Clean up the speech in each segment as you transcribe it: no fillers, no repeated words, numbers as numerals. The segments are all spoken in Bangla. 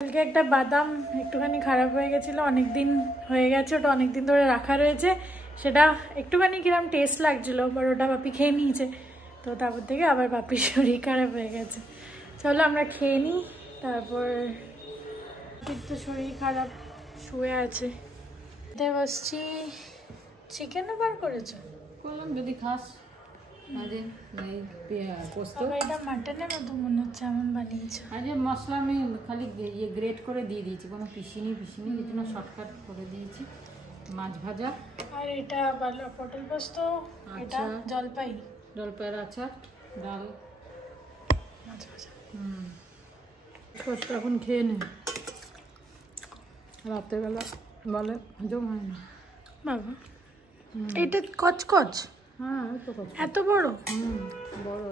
কালকে একটা বাদাম একটুখানি খারাপ হয়ে গেছিলো, অনেকদিন হয়ে গেছে, ওটা অনেকদিন ধরে রাখা রয়েছে। সেটা একটুখানি কিরম টেস্ট লাগছিলো, বাট ওটা বাপি খেয়ে নিয়েছে। তো তারপর থেকে আবার বাপির শরীর খারাপ হয়ে গেছে। চলো আমরা খেয়ে নিই, তারপর তো শরীর খারাপ, শুয়ে আছে। বসছি। চিকেনও বার করেছো? করলাম যদি খাস। এটা মাটনের মতো মনে হচ্ছে, এমন বানিয়েছো। আরে মশলা আমি খালি গ্রেট করে দিয়ে দিয়েছি, কোনো পিসিনি এই জন্য শর্টকাট করে দিয়েছি। মাছ ভাজা, আর এটা পটল পোস্ত, এটা জলপাইয়ের আচার, ডাল, মাছ ভাজা। পোস্ত এখন খেয়ে নে, রাত্রেবেলা বলে হজম হয় না বাবা। এটা কচকচ? হ্যাঁ এত বড়? বড়।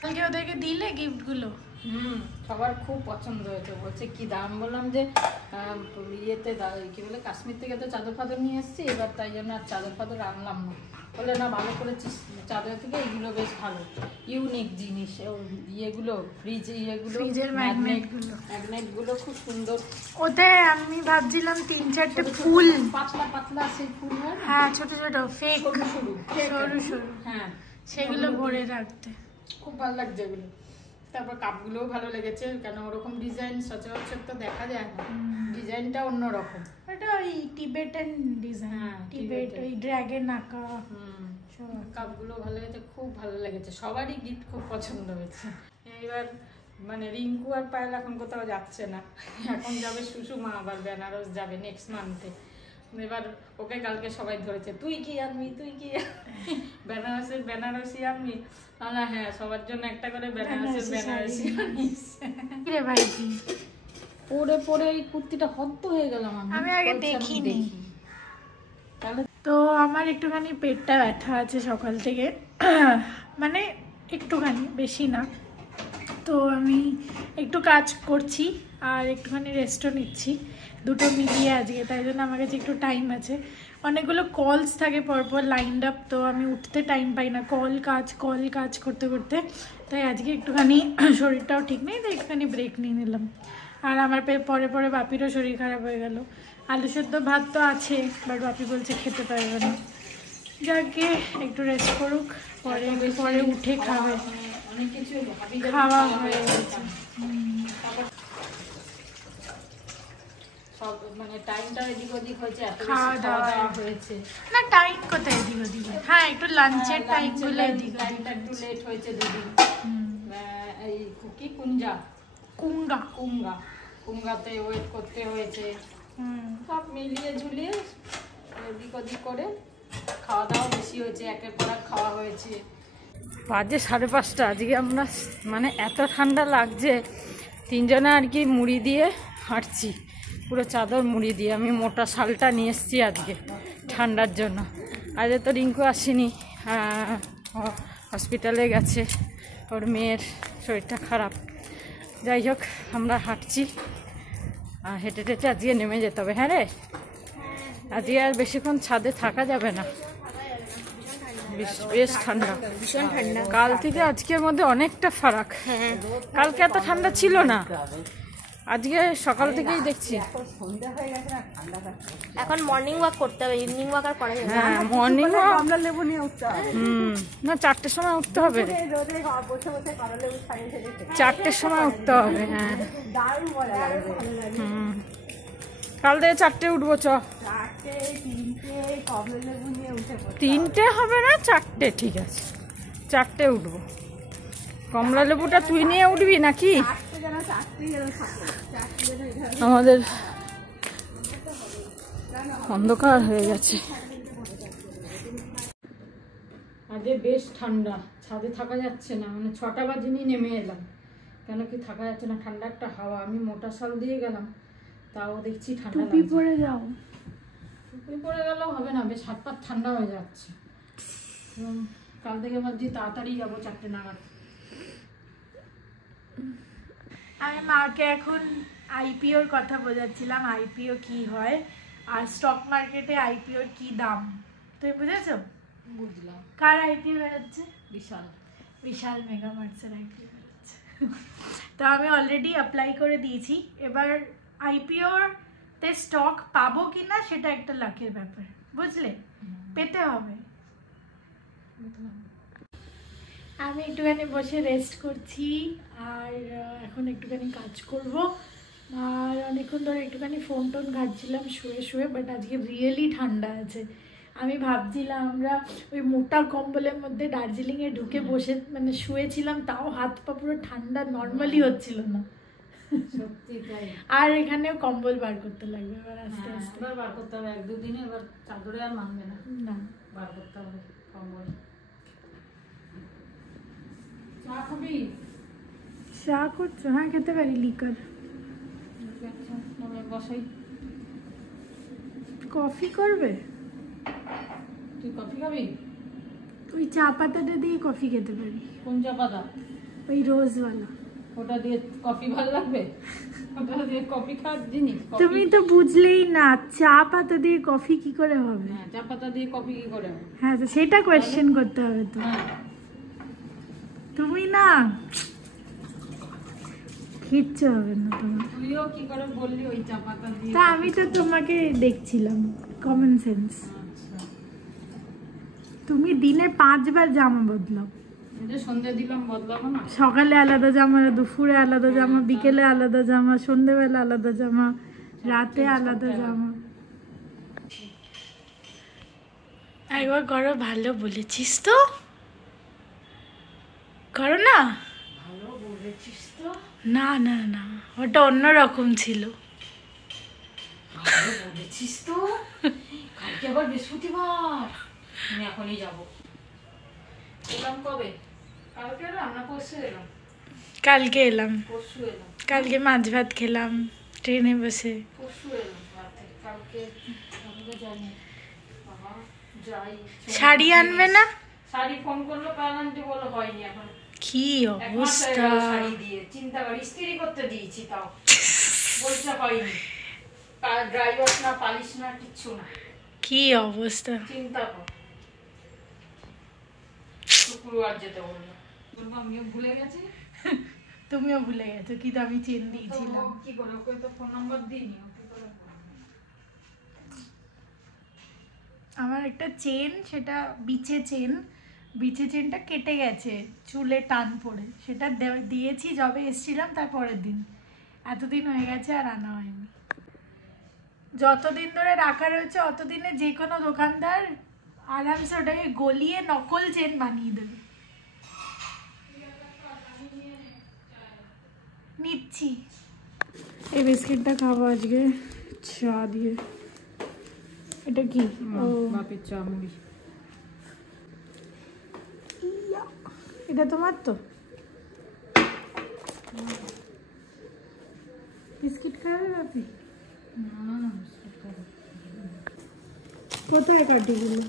কালকে ওদেরকে দিলে গিফটগুলো? সবার খুব পছন্দ হয়েছে, বলছে কি দাম। বললাম যে ইয়েতে কি বলে কাশ্মীর থেকে তো চাদর ফাদর নিয়ে এসেছি, এবার তাই জন্য আর চাদর ফাদর আনলাম না। বলে না ভালো করেছিস, চাদর থেকে এগুলো বেশ ভালো ইউনিক জিনিস। ইয়েগুলো ফ্রিজের ম্যাগনেটগুলো খুব সুন্দর। ওতে আমি ভাবছিলাম 3-4টে ফুল, পাতলা পাতলা সেই ফুল হয়, হ্যাঁ ছোট ছোট ফেক সরু, হ্যাঁ সেগুলো ভরে রাখতে খুব ভালো লাগছে এগুলো। তারপর কাপগুলোও ভালো লেগেছে, কেন ওরকম ডিজাইন সচরাচর তো দেখা যায় না, ডিজাইনটা অন্যরকম। এটা ওই টিবেটান ডিজাইন, টিবেট ওই ড্র্যাগন আঁকা। কাপগুলো ভালো লেগেছে, খুব ভালো লেগেছে, সবারই গিফট খুব পছন্দ হয়েছে। এবার মানে রিঙ্কু আর পায়েল এখন কোথাও যাচ্ছে না, এখন যাবে সুষুমা, আবার বেনারস যাবে নেক্সট মান্থে। এবার ওকে কালকে সবাই ধরেছে, তুই কি আনবি বেনারসি আনবি? তাহলে হ্যাঁ, সবার জন্য একটা করে বেনারসি আনিস। ভাই পরে এই কুর্তিটা হদ্দ হয়ে গেলাম আমি আগে দেখিনি। তো আমার একটুখানি পেটটা ব্যথা আছে সকাল থেকে, মানে একটুখানি, বেশি না। তো আমি একটু কাজ করছি আর একটুখানি রেস্টও নিচ্ছি, দুটো মিলিয়ে আজকে। তাই জন্য আমার কাছে একটু টাইম আছে। অনেকগুলো কলস থাকে পরপর লাইনড আপ, তো আমি উঠতে টাইম পাই না, কল কাজ করতে করতে। তাই আজকে একটুখানি শরীরটাও ঠিক নেই, তাই একটুখানি ব্রেক নিয়ে নিলাম। আর আমার পরে বাপিরও শরীর খারাপ হয়ে গেল। আলু সেদ্ধ ভাত তো আছে, বাট বাপি বলছে খেতে পারবে না। যাকে একটু রেস্ট করুক, পরে উঠে খাবে। খাওয়া হয়ে গেছে। মানে টাইমটা এদিক ওদিক হয়েছে, খাওয়া দাওয়া হয়েছে না, টাইম কোথায় এদিক ওদিক, হ্যাঁ একটু লাঞ্চের টাইম গুলো এদিক টাইমটা একটু লেট হয়েছে দুদিন। এই কি কুঙ্গাতে ওয়েট করতে হয়েছে, সব মিলিয়ে ঝুলিয়ে এদিক ওদিক করে খাওয়া দাওয়া বেশি হয়েছে, একের পর এক খাওয়া হয়েছে। বাজে 5:30। আজকে আমরা মানে এত ঠান্ডা লাগছে, তিনজনে আর কি মুড়ি দিয়ে হাঁটছি, পুরো চাদর মুড়ি দিয়ে। আমি মোটা শালটা নিয়ে এসেছি আজকে ঠান্ডার জন্য। আজ তো রিঙ্কু আসেনি, হসপিটালে গেছে, ওর মেয়ের শরীরটা খারাপ। যাই হোক, আমরা হাঁটছি আর হেঁটে আজকে নেমে যেতে হবে। হ্যাঁ রে, আজকে আর বেশিক্ষণ ছাদে থাকা যাবে না, বেশ ঠান্ডা, ভীষণ ঠান্ডা। কাল থেকে আজকের মধ্যে অনেকটা ফারাক। কালকে এত ঠান্ডা ছিল না, আজকে সকাল থেকেই দেখছি। এখন মর্নিং ওয়াক করতে হবে, ইভিনিং ওয়াক আর করা যাবে না। হ্যাঁ, মর্নিং ওয়াক আমরা লেবু নিয়ে উঠতে হবে। না, 4টের সময় উঠতে হবে, 4টের সময় উঠতে হবে। হ্যাঁ, কাল থেকে 4টে উঠবো। 3টে হবে না, 4টে ঠিক আছে, 4টে উঠবো। কমলা লেবুটা তুই নিয়ে উঠবি নাকি? আমাদের অন্ধকার হয়ে গেছে। আজকে বেশ ঠান্ডা, ছাদে থাকা যাচ্ছে না, মানে 6টা বাজেনি নেমে এলাম, কেন কি থাকা যাচ্ছে না, ঠান্ডা একটা হাওয়া। আমি মোটা শাল দিয়ে গেলাম, তাও দেখছি ঠান্ডা। টুপি পরে যাও। টুপি পরে গেলেও হবে না, বেশ হাত পা ঠান্ডা হয়ে যাচ্ছে। কাল থেকে ভাবছি তাড়াতাড়ি যাবো 4টে নাগাদ। আমি মাকে এখন আইপিওর কথা বোঝাচ্ছিলাম, আইপিও কি হয় আর স্টক মার্কেটে আইপিওর কি দাম। তুমি বুঝেছো? বুঝলাম। কার আইপিও বেরোচ্ছে? বিশাল মেগা মার্টসের আইপিও বেরোচ্ছে। তো আমি অলরেডি অ্যাপ্লাই করে দিয়েছি, এবার আইপিওর তে স্টক পাবো কিনা সেটা একটা লাকের ব্যাপার, বুঝলে? পেতে হবে। আমি একটুখানি বসে রেস্ট করছি, আর এখন একটুখানি কাজ করব, আর অনেকক্ষণ ধরে একটুখানি ফোন টোন ঘাটছিলাম শুয়ে শুয়ে, বাট আজকে রিয়েলি ঠান্ডা আছে। আমি ভাবছিলাম আমরা ওই মোটা কম্বলের মধ্যে দার্জিলিংয়ে ঢুকে বসে মানে শুয়েছিলাম, তাও হাত পা পুরো ঠান্ডা, নর্মালি হচ্ছিল না। আর এখানেও কম্বল বার করতে লাগবে এবার আস্তে আস্তে, বার করতে হবে, 1-2 দিনে এবার চাদরে আর মানবে না, না বার করতে হবে কম্বল। চা খাবি? চা করছো? হ্যাঁ খেতে পারি, লিকার। বসাই। কফি করবে? তুই কফি খাবি? ওই চা পাতাটা দিয়ে কফি খেতে পারি। কোন চা পাতা? ওই রোজওয়ালা। ওটা দিয়ে কফি ভালো লাগবে? ওটা দিয়ে কফি খাওয়ার জিনিস? তুমি তো বুঝলেই না, চা পাতা দিয়ে কফি কি করে হবে? হ্যাঁ, চা পাতা দিয়ে কফি কি করে হবে? হ্যাঁ, তো সেটা কোয়েশ্চেন করতে হবে তো। তুমি না কিচ্ছু হবে না তোমার। তুইও কি করে বললি ওই চা পাতা দিয়ে? তা আমি তো তোমাকে দেখছিলাম, কমন সেন্স। তুমি দিনে 5 বার জামা বদলাও। সন্ধ্যে দিলাম, বদলাবো না? সকালে আলাদা জামা, দুপুরে আলাদা জামা, বিকেলে আলাদা জামা, সন্ধ্যেবেলা আলাদা জামা, রাতে আলাদা জামা। একবার করো, ভালো বলেছিস তো, করো না। ভালো বলেছিস তো। না না না, ওটা অন্যরকম ছিল। ভালো বলেছিস তো। কালকে আবার বৃহস্পতিবার, আমি এখনই যাবো। এলাম কবে? কালকে এলাম না পরশু এলাম? কালকে এলাম। পরশু এলাম। কালকে মাছ ভাত খেলাম ট্রেনে বসে। পরশু এলাম রাতে। কালকে যাইনি। বাবা যাই। শাড়ি আনবে না? শাড়ি ফোন করলো কাল আনতে, বলো হয়নি এখন। কি অবস্থা! শাড়ি দিয়ে চিন্তা করি, ইস্ত্রি করতে দিয়েছি তাও বলছে হয়নি। ড্রাইভার না, পালিশ না, কিচ্ছু না। কি অবস্থা! চিন্তা কর। শুক্রবার যেতে বললো, আমিও ভুলে গেছি। তুমিও ভুলে গেছো, কিন্তু আমি চেন দিয়েছিলাম। কি করে, ওকে তো ফোন নাম্বার দিইনি। আমার একটা চেন, সেটা বিচে চেন, বিচে চেনটা কেটে গেছে চুলে টান পড়ে, সেটা দিয়েছি যবে এসেছিলাম তার পরের দিন। এতদিন হয়ে গেছে আর আনা হয়নি। যতদিন ধরে রাখা রয়েছে অতদিনে যে কোনো দোকানদার আরামসে ওটাকে গলিয়ে নকল চেন বানিয়ে দেবে। নিচ্ছি। এই বিস্কিটটা খাবো আজকে চা দিয়ে। এটা কি? ও বাপের চা মুড়ি। এটা তোমার তো? বিস্কিট খাবে বাপি? কোথায় কাটিগুলো?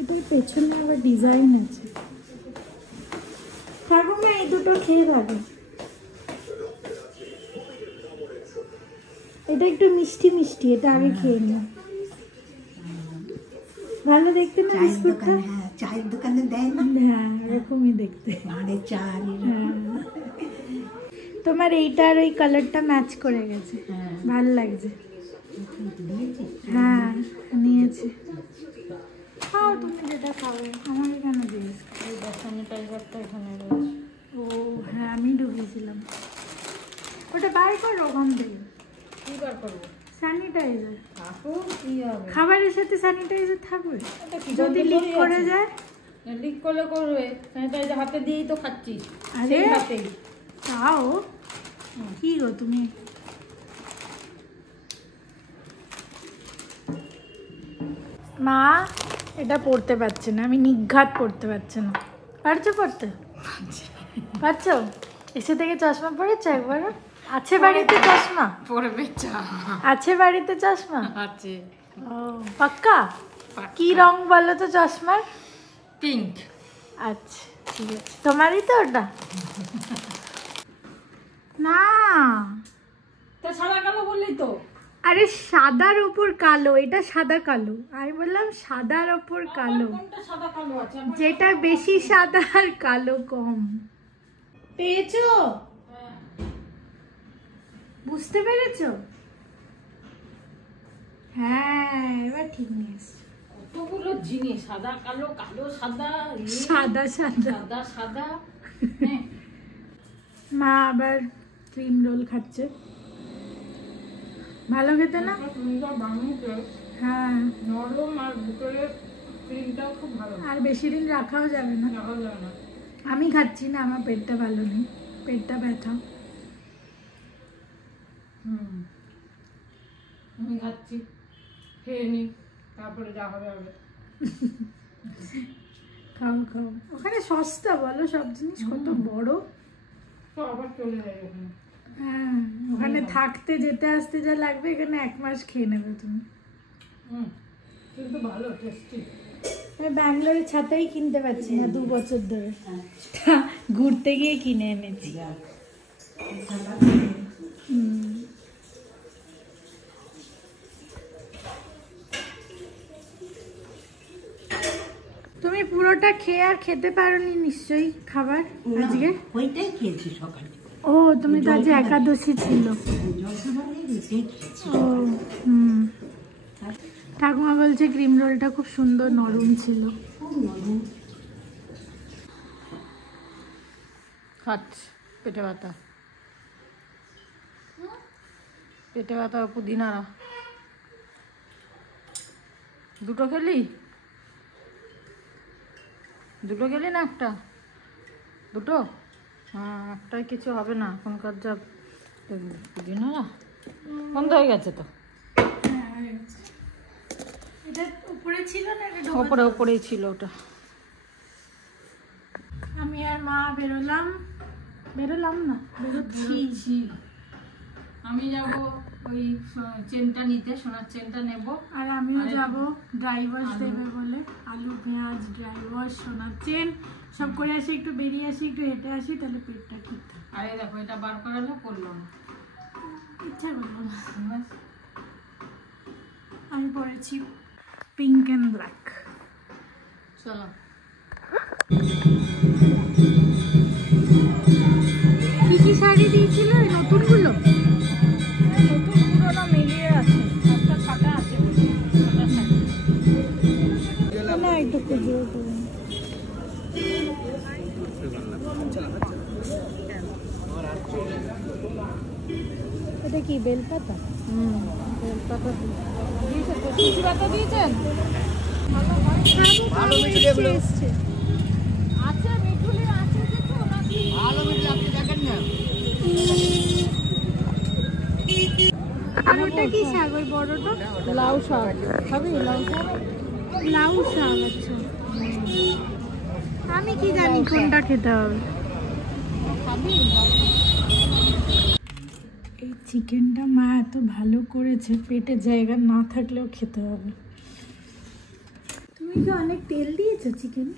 এটার পেছনে আবার ডিজাইন আছে। থাকো না, এই দুটো খেয়ে থাকো। এটা একটু মিষ্টি মিষ্টি, এটা আগে খেয়ে নিও। ভালো দেখতে না বিস্কুটটা? হ্যাঁ, চায়ের দোকানে দেয় না? হ্যাঁ, এরকমই দেখতে। ভাঁড়ে চা। তোমার এইটার ওই কালারটা ম্যাচ করে গেছে, ভালো লাগছে। হ্যাঁ নিয়েছি। খাও তুমি যেটা খাবে, আমাকে কেন দিয়েছ? স্যানিটাইজারটা এখানে রয়েছে। ও হ্যাঁ, আমি ঢুকেছিলাম। ওটা বার করো ওখান থেকে। কি বার করবো? স্যানিটাইজার। কি হবে? খাবারের সাথে স্যানিটাইজার থাকবে? যদি লিক করে যায়? লিক করলে করবে, স্যানিটাইজার হাতে দিয়েই তো খাচ্ছিস। আরে হাতেই তাও কি গো তুমি! মা এটা পড়তে পারছে না, আমি নিঘাত পড়তে পারছে না। পারছো পড়তে? পারছো? এসে থেকে চশমা পড়েছো একবার? আছে বাড়িতে চশমা? পড়বে চা আছে বাড়িতে চশমা? আছে। ও পাক্কা? কি রং বলো তো চশমার? পিঙ্ক। আচ্ছা ঠিক আছে, তোমারই তো ওটা? না তো সাদা কালো বললি তো। আরে সাদার উপর কালো, এটা সাদা কালো। আমি বললাম সাদার উপর কালো, যেটা বেশি সাদা আর কালো কম। পেয়েছো? বুঝতে পেরেছো? হ্যাঁ, এবার ঠিক নিয়েছি। কতগুলো জিনিস, সাদা কালো, কালো সাদা, সাদা সাদা সাদা সাদা। মা আবার ক্রিম রোল খাচ্ছে। ভালো খেতে না? হ্যাঁ, নরম আর ভিতরে ক্রিমটাও খুব ভালো। আর বেশি দিন রাখাও যাবে না। আমি খাচ্ছি না, আমার পেটটা ভালো নেই, পেটটা ব্যথা। আমি খাচ্ছি, খেয়ে নি, তারপরে যা হবে হবে। খাও খাও, ওখানে সস্তা বলো, সব জিনিস কত বড়। তো আবার চলে যাবে ওখানে। হ্যাঁ, ওখানে থাকতে যেতে আসতে যা লাগবে, এখানে 1 মাস খেয়ে নেবে তুমি। কিন্তু ভালো, টেস্টি। আমি ব্যাঙ্গালোরের ছাতাই কিনতে পারছি না 2 বছর ধরে, ঘুরতে গিয়ে কিনে এনেছি। তুমি পুরোটা খেয়ে আর খেতে পারোনি নিশ্চয়ই খাবার আজকে? ওইটাই খেয়েছি সকালে। ও, তুমি তো আজ একাদশী ছিল। ও হুম, ঠাকুমা বলছে ক্রিম রোলটা খুব সুন্দর নরম ছিল। খাচ্ছি, পেটে ব্যথা, পেটে ব্যথা, পুদিনা। দুটো খেলি না একটা? দুটো? হ্যাঁ, একটাই কিছু হবে না এখনকার যা পুদিনা বন্ধ হয়ে গেছে তো। এটা উপরে ছিল না, এটা উপরেই ছিল ওটা। আমি আর মা বেরোলাম না, বেরোচ্ছি। আমি যাব ওই চেনটা নিতে, সোনার চেনটা নেব। আর আমিও যাব ড্রাই ওয়াশ দেবে বলে, আলু পেঁয়াজ ড্রাই ওয়াশ সোনার চেন সব করে আসি, একটু বেরিয়ে আসি, একটু হেঁটে আসি, তাহলে পেটটা ঠিক থাকে। আরে দেখো, এটা বার করালে পড়লো না, ইচ্ছা করলো না। আমি পরেছি পিঙ্ক অ্যান্ড ব্ল্যাক। চলো। কি শাড়ি দিয়েছিল নতুনগুলো? নতুন পুরোনো মিলিয়ে আছে, 5টা আছে না, একটু খুঁজে এটা কি বেলপাতা? বেলপাতা দিয়েছেন, কচুরি পাতা দিয়েছেন। ভালো মিঠুলি এসছে। আচ্ছা, মিঠুলি আছে কিছু নাকি? ভালো মিঠুলি আপনি দেখেন না। আর ওটা কি শাক, ওই বড়টা? লাউ শাক খাবি? লাউ শাক, লাউ শাক। আচ্ছা, আমি কি জানি কোনটা খেতে হবে। এই চিকেনটা মা এত ভালো করেছে, পেটে জায়গা না থাকলেও খেতে হবে। তুমি কি অনেক তেল দিয়েছো চিকেন?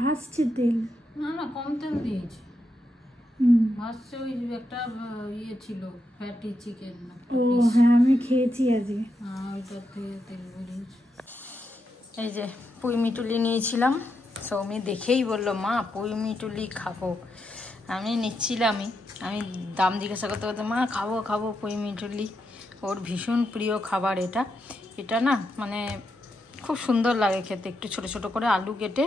ভাসছে তেল। না কম তেল দিয়েছি। ভাসছে, ওই একটা ইয়ে ছিল, ফ্যাটি চিকেন। ও হ্যাঁ, আমি খেয়েছি আজকে। ওইটার থেকে তেল বেরিয়েছে। এই যে পুঁই মিটুলি নিয়েছিলাম, সৌমি দেখেই বললো মা পুঁই মিটুলি খাবো। আমি নিচ্ছিলামই, আমি দাম জিজ্ঞাসা করতে করতে মা খাবো পুঁই মিটুলি। ওর ভীষণ প্রিয় খাবার এটা। এটা না মানে খুব সুন্দর লাগে খেতে, একটু ছোট ছোট করে আলু কেটে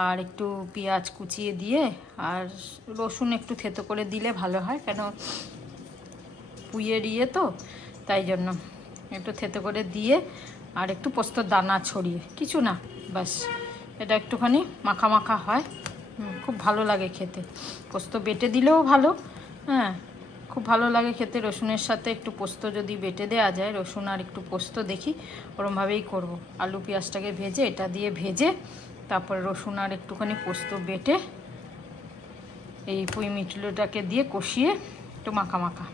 আর একটু পেঁয়াজ কুচিয়ে দিয়ে আর রসুন একটু থেতো করে দিলে ভালো হয়, কেন পুঁইয়ের ইয়ে তো, তাই জন্য একটু থেতো করে দিয়ে আর একটু পোস্তর দানা ছড়িয়ে, কিছু না, ব্যাস এটা একটুখানি মাখা মাখা হয়, খুব ভালো লাগে খেতে। পোস্ত বেটে দিলেও ভালো, হ্যাঁ খুব ভালো লাগে খেতে। রসুনের সাথে একটু পোস্ত যদি বেটে দেওয়া যায়, রসুন আর একটু পোস্ত, দেখি ওরমভাবেই করব। আলু পেঁয়াজটাকে ভেজে, এটা দিয়ে ভেজে, তারপরে রসুন আর একটুখানি পোস্ত বেটে এই পুঁই মিটুলিটাকে দিয়ে কষিয়ে একটু মাখা মাখা,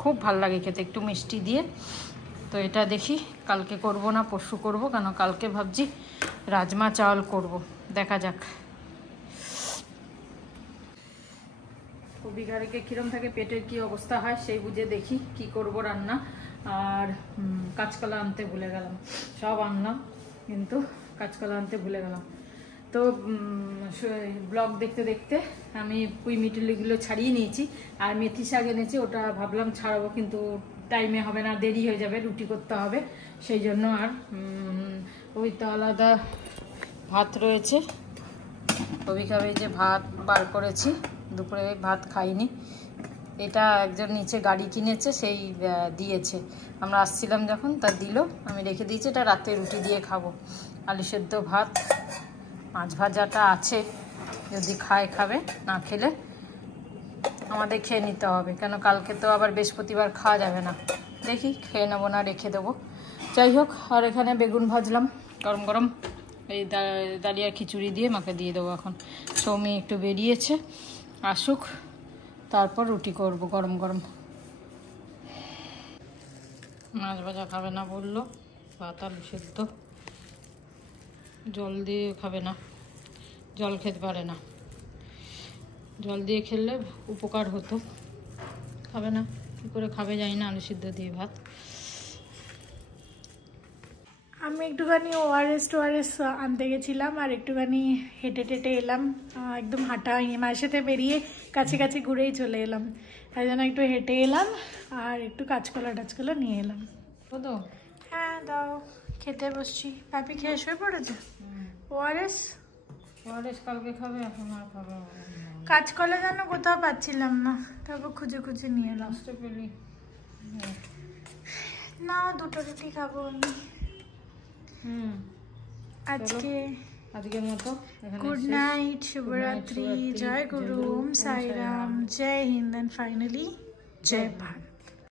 খুব ভালো লাগে খেতে, একটু মিষ্টি দিয়ে। তো এটা দেখি কালকে করব না পরশু করব, কেন কালকে ভাবছি রাজমা চাল করব, দেখা যাক। পুঁই বিঘারেকে কিরম থাকে, পেটের কি অবস্থা হয় সেই বুঝে দেখি কি করব রান্না। আর কাঁচকলা আনতে ভুলে গেলাম, সব আনলাম কিন্তু কাঁচকলা আনতে ভুলে গেলাম। তো ব্লগ দেখতে দেখতে আমি পুঁই মিটুলিগুলো ছাড়িয়ে নিয়েছি, আর মেথি শাক এনেছি, ওটা ভাবলাম ছাড়াবো কিন্তু টাইমে হবে না, দেরি হয়ে যাবে, রুটি করতে হবে, সেই জন্য আর ওই তো আলাদা ভাত রয়েছে। কবিকাবে যে ভাত বার করেছি, দুপুরে ভাত খাইনি, এটা একজন নিচে গাড়ি কিনেছে সেই দিয়েছে, আমরা আসছিলাম যখন তা দিল, আমি রেখে দিয়েছি, এটা রাতে রুটি দিয়ে খাবো। আলু সেদ্ধ ভাত, মাছ ভাজাটা আছে, যদি খায় খাবে, না খেলে আমাদের খেয়ে নিতে হবে, কেন কালকে তো আবার বৃহস্পতিবার খাওয়া যাবে না, দেখি খেয়ে নেবো না রেখে দেবো। যাই হোক, আর এখানে বেগুন ভাজলাম গরম গরম, এই দালিয়া খিচুড়ি দিয়ে মাকে দিয়ে দেবো। এখন সৌমি একটু বেরিয়েছে, আসুক তারপর রুটি করব গরম গরম। মাছ ভাজা খাবে না বললো, ভাত আলু সেদ্ধ, জল দিয়ে খাবে না, জল খেতে পারে না, জল দিয়ে খেলে উপকার হতো, খাবে না, কী করে খাবে জানি না আলু সিদ্ধ দিয়ে ভাত। আমি একটুখানি ওআরএস আনতে গেছিলাম, আর একটুখানি হেঁটে টেটে এলাম, একদম হাঁটা মায়ের সাথে বেরিয়ে কাছে কাছে ঘুরেই চলে এলাম, তাই জন্য একটু হেঁটে এলাম আর একটু কাঁচকলা নিয়ে এলাম। তো হ্যাঁ দাও, খেতে বসছি। পাপি খেয়ে শুয়ে পড়েছে। ওআরএস কালকে খাবে, এখন আর খাবে কাঁচকলা যেন কোথাও পাচ্ছিলাম না, তারপর খুঁজে খুঁজে নিয়ে এলাম। পেলি না, দুটো রুটি খাবো আমি আজকের মতো। গুড নাইট, শুভরাত্রি, জয় গুরু, ওম সাইরাম, জয় হিন্দ, এন্ড ফাইনালি জয় ভারত।